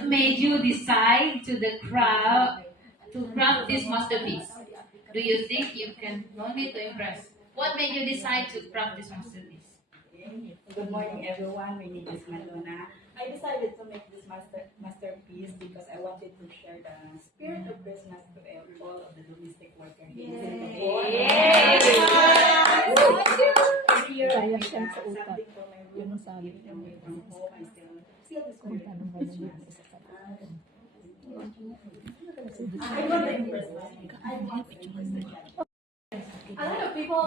What made you decide to craft this masterpiece? Do you think you can no need to impress? What made you decide to craft this masterpiece? Good morning, everyone. My name is Madonna. I decided to make this masterpiece because I wanted to share the spirit of Christmas to all of the domestic workers here in Singapore. Every year, I make something for my room, giving away from home. I still feel the spirit of Christmas. I want to impress my A lot of people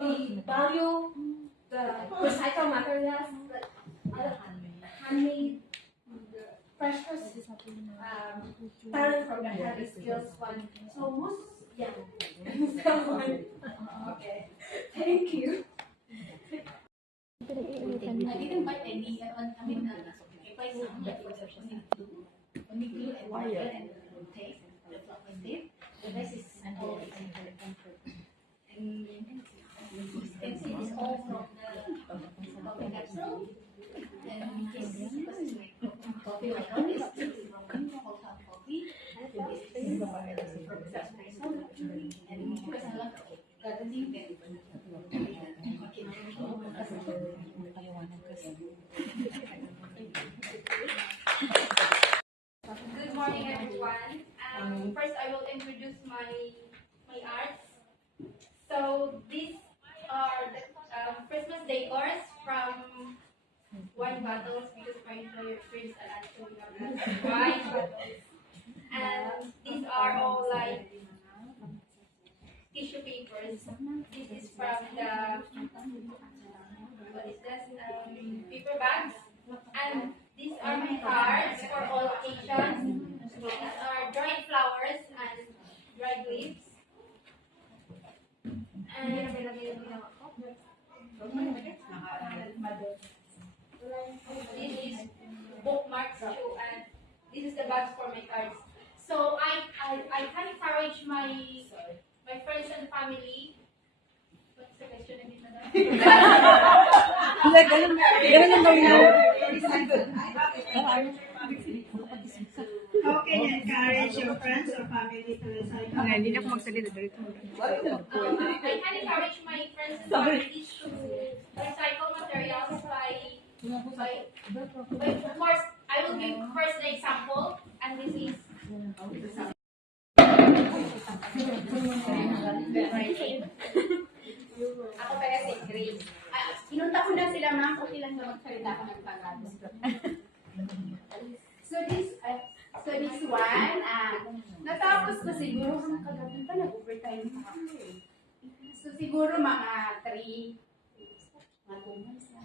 they value the recycled materials, like handmade, precious talent from the heavy skills one. So most, yeah. Okay. Thank you. I didn't buy any. I mean, I buy some. Only glue and water and tape. The flock and tape. The rest is all. And see, it's all from the coffee capsule. And this is my coffee. My coffee is from Cold Coffee. This is from espresso. And because I love gardening, Good morning, everyone. First, I will introduce my arts. So these are the Christmas decors from wine bottles because my employer prints a lot, so we have wine bottles. And these are all like tissue papers. This is from the what is this? Paper bags. And these are my cards for all occasions. These are dried flowers and dried leaves. And this is bookmarks too, and this is the bags for my cards. So I can encourage my friends and family. What's the question again, How can you encourage your friends or family to recycle? I can encourage my friends and family to recycle materials by of course, I will give first the example, and this is Ako pala si Grace. Inunta ko na sila, ma'am. Okay lang na magsalita ako ng Tagalog. So this one, natapos ko siguro kagabi pa, nag-overtime pa ako eh. So siguro mga 2 months na.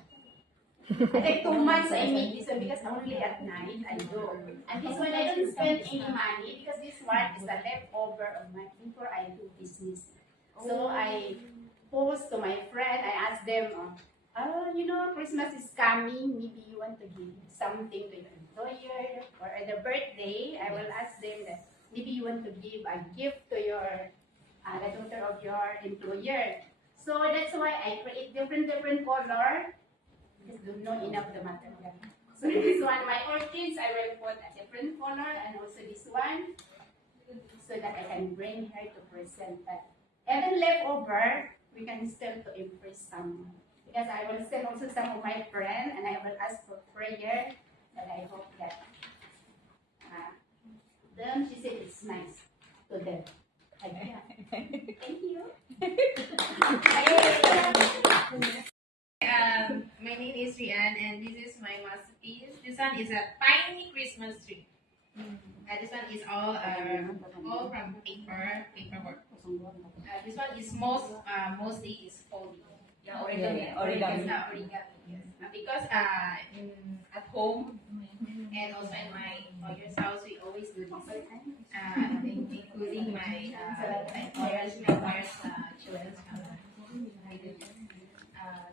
I think 2 months I made this one because only at night I do. And this one I don't spend any money because this one is a leftover of my before I do business. So I post to my friend, I asked them, you know, Christmas is coming, maybe you want to give something to your employer, or at the birthday, I will ask them that maybe you want to give a gift to your, the daughter of your employer. So that's why I create different color, because don't know enough the material. So this one, my orchids, I will put a different color, and also this one, so that I can bring her to present that. And then leftover, we can still to impress someone. Because I will send also some of my friends, and I will ask for prayer, and I hope that then she said it's nice to them. Thank you. My name is Rian, and this is my masterpiece. This one is a tiny Christmas tree. This one is all from paperwork. This one is mostly is folding. Yeah, origami. Yes. Because at home and also in my lawyer's house, we always do this. Including my lawyer's children's house. I do this.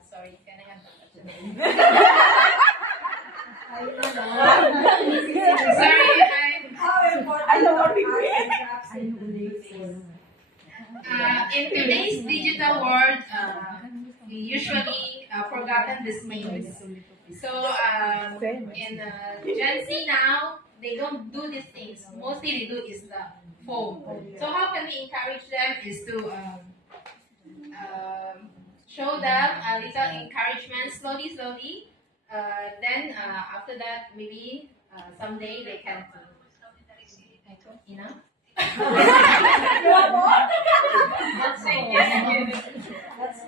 Sorry, can I have that? Sorry, I know what we in today's digital world, we usually forgotten these names. So in Gen Z now, they don't do these things. Mostly they do is the foam. So how can we encourage them is to show them a little encouragement slowly, slowly. Then after that, maybe someday they can, you know. That's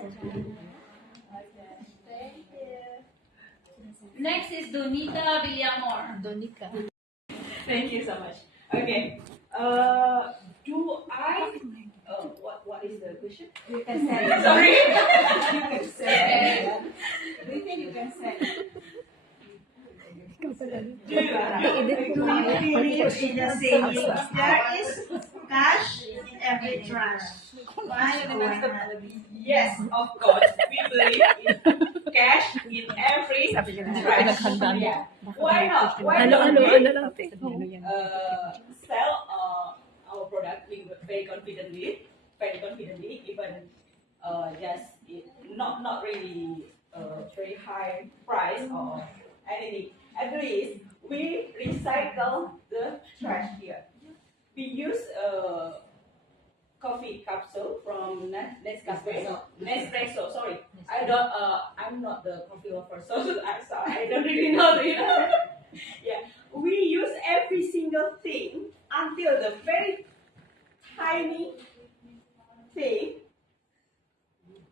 Next is Donita Villamor. Thank you so much. Okay. Do I? What is the question? You can send. Sorry. You can send. We think you can send. Do you? Do you believe in the saying, there is cash in every trash? Why or why not? Yes, of course. We believe in cash in every trash. Yeah. Why not? Why not? Sell our product very confidently, even just not really very high price or anything. At least we recycle the trash here. We use coffee capsule from Nespresso. Sorry, I'm not the coffee lover, so I don't really know. Yeah, we use every single thing until the very tiny thing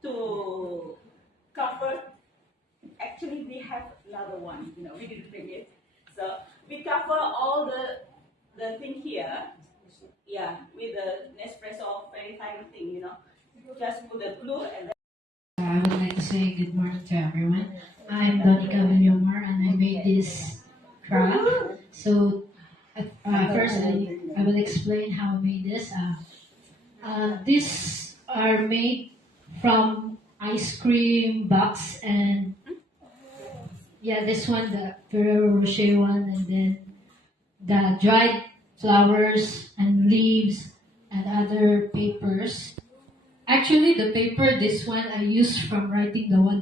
to cover. Actually, we have another one. We didn't bring it, so we cover all the thing here. Yeah, with the Nespresso very tiny thing. Just put the glue and. I would like to say good morning to everyone. I'm Donica Villamor and I made this craft. So first I will explain how I made this. These are made from ice cream box and yeah, this one, the Ferrero Rocher one, and then the dried flowers and leaves and other papers. Actually, the paper, this one I used from writing the poem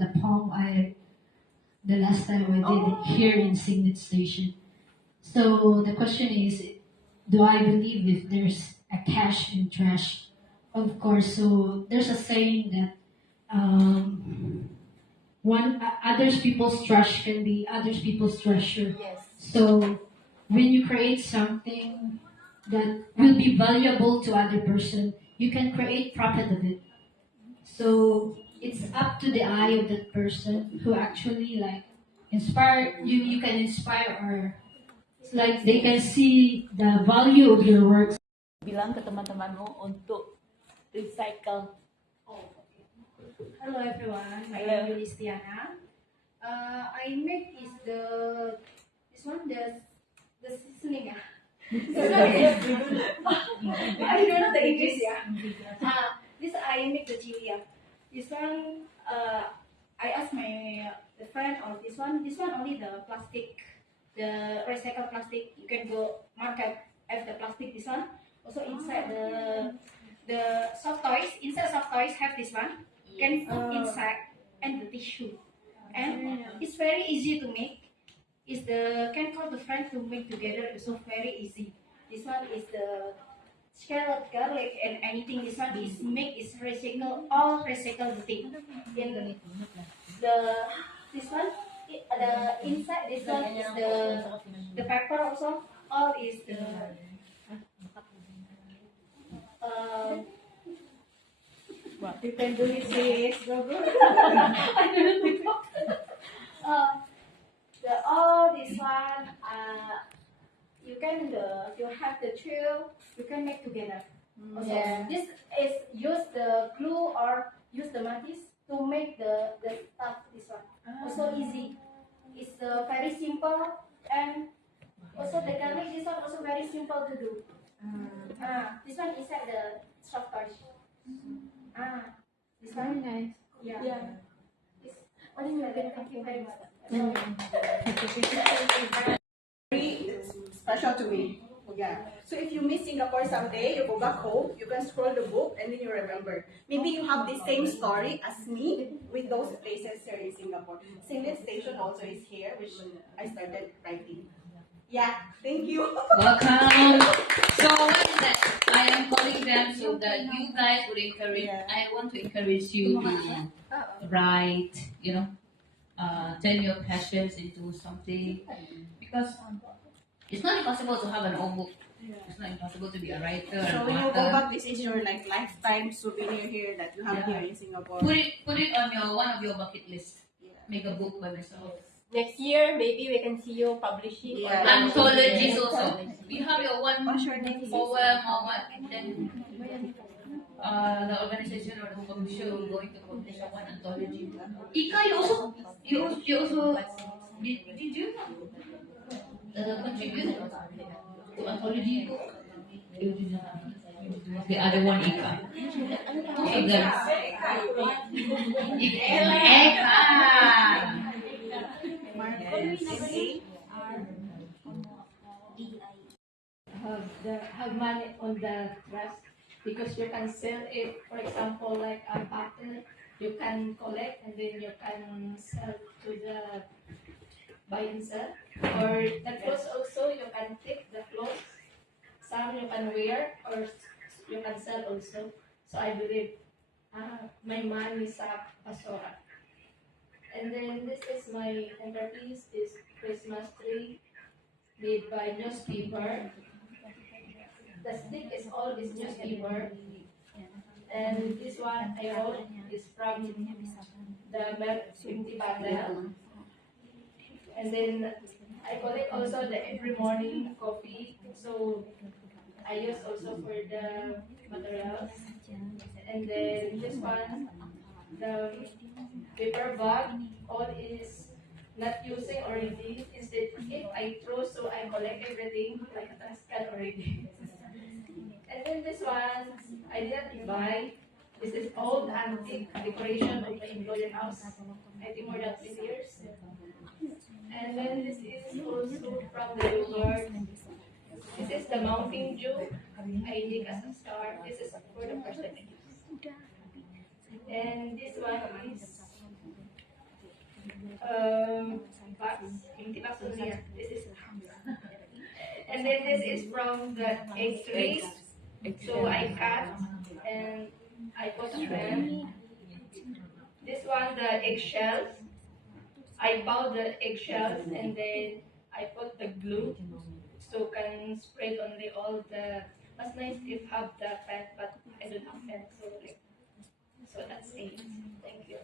the last time I did it here in Signet Station. So the question is, do I believe if there's a cash in trash? Of course. So there's a saying that others people's trash can be others people's treasure. Yes. So when you create something that will be valuable to other person, you can create profit of it. So it's up to the eye of that person who actually like inspire you. You can inspire, or it's like they can see the value of your work. Bilang ke teman-teman mo untuk recycle. Hello everyone, my name is Tiana. I make this one the seasoning. This one is I don't know the English. This I make the chili. This one I asked the friend of this one. This one only the plastic, the recycled plastic. You can go market have the plastic. This one also inside the soft toys. Inside soft toys have this one. Can put inside and the tissue, and it's very easy to make. Is the can call the friend to make together. It's so very easy. This one is the scallop, garlic, and anything. This one is make is recycle, all recycle the thing. In this one, the inside this one is the pepper also. All is the You can do it, sis. Go, go. I don't know. All this one, you have the trail, you can make together. Also, this is use the glue or use the matisse to make the stuff. This one also easy. It's very simple, and also the garlic. This one also very simple to do. This one inside the soft touch. This one nice. Yeah. What is your thank you very much. Very special to me. Yeah. So if you miss Singapore someday, you go back home, you can scroll the book and then you remember. Maybe you have the same story as me with those places here in Singapore. Singlet Station also is here, which I started writing. Yeah, thank you. Welcome. So what is that? I am calling them so that you guys would encourage. I want to encourage you to write. Turn your passions into something, because it's not impossible to have an own book. It's not impossible to be a writer. So an when you go author. back, this is your like lifetime souvenir here that you have here in Singapore. Put it on one of your bucket list. Make a book by yourself. Next year, maybe we can see you publishing. Yeah. Anthologies also. You have your one What's your name? poem or what, then the organization or the publisher will going to publish a one anthology. Ika, you also did you contribute to anthology book? The other one, Ika. Okay, guys. Eka. Have money on the trust, because you can sell it. For example, like a bottle, you can collect and then you can sell to the buy and sell. Or the clothes also, you can take the clothes. Some you can wear or you can sell also. So I believe my money is a pastora. And then this is my centerpiece, is Christmas tree made by newspaper. The stick is all is newspaper. And this one I wrote is from the milk empty bottle. And then I collect also the every morning coffee. So I use also for the materials. And then this one, the paper bag, all is not using already. Instead, if I throw, so I collect everything like a scan already. And then this one, I didn't buy. This is old antique decoration of the employer house. I think more than 20 years. And then this is also from the yogurt. This is the Mountain Dew. I think as a star. This is for the first time. And this one is box, empty box only. This is and then this is from the egg trays. So I cut and I put them. This one the eggshells. I boil the eggshells and then I put the glue so can spread only all the. That's nice if have the pen, but I don't have pen, so that's it. Thank you.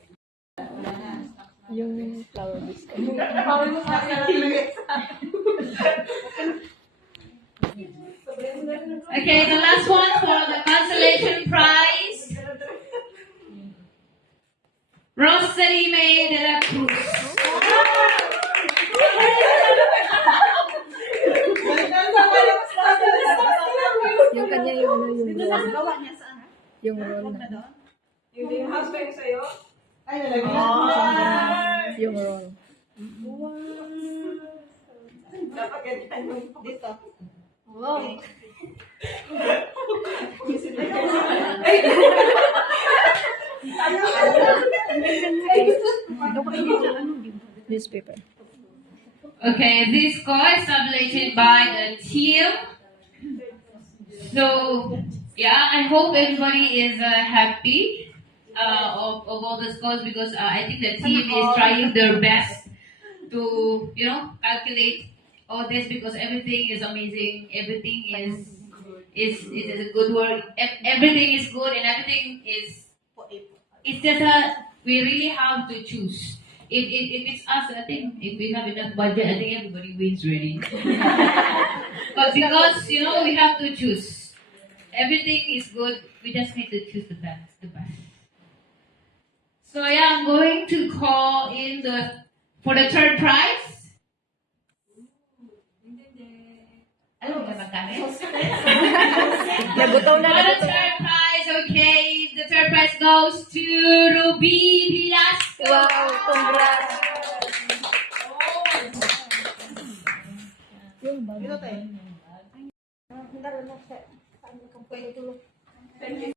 Yung flower biscuit. Okay, the last one for the consolation prize. Rosary May de la Cruz. Yung kanya yung ano yung roll. Gawa niya saan? Yung roll na. Yung husband sa'yo? Ay, Yung roll. Dapat ganyan yung dito. Wow. Newspaper. Okay, this call is tabulated by the team. So, yeah, I hope everybody is happy of all the scores, because I think the team is trying their best to, calculate all this, because everything is amazing. Everything is a good work. Everything is good and everything is. It's just we really have to choose. If it's us, I think if we have enough budget, I think everybody wins really. But because we have to choose. Everything is good. We just need to choose the best. So yeah, I'm going to call in for the third prize. Alam mo ba magkano? Nabutaw na For the third prize, okay. The third prize goes to Ruby Velasco. Wow, congrats. Yung bago. Thank you.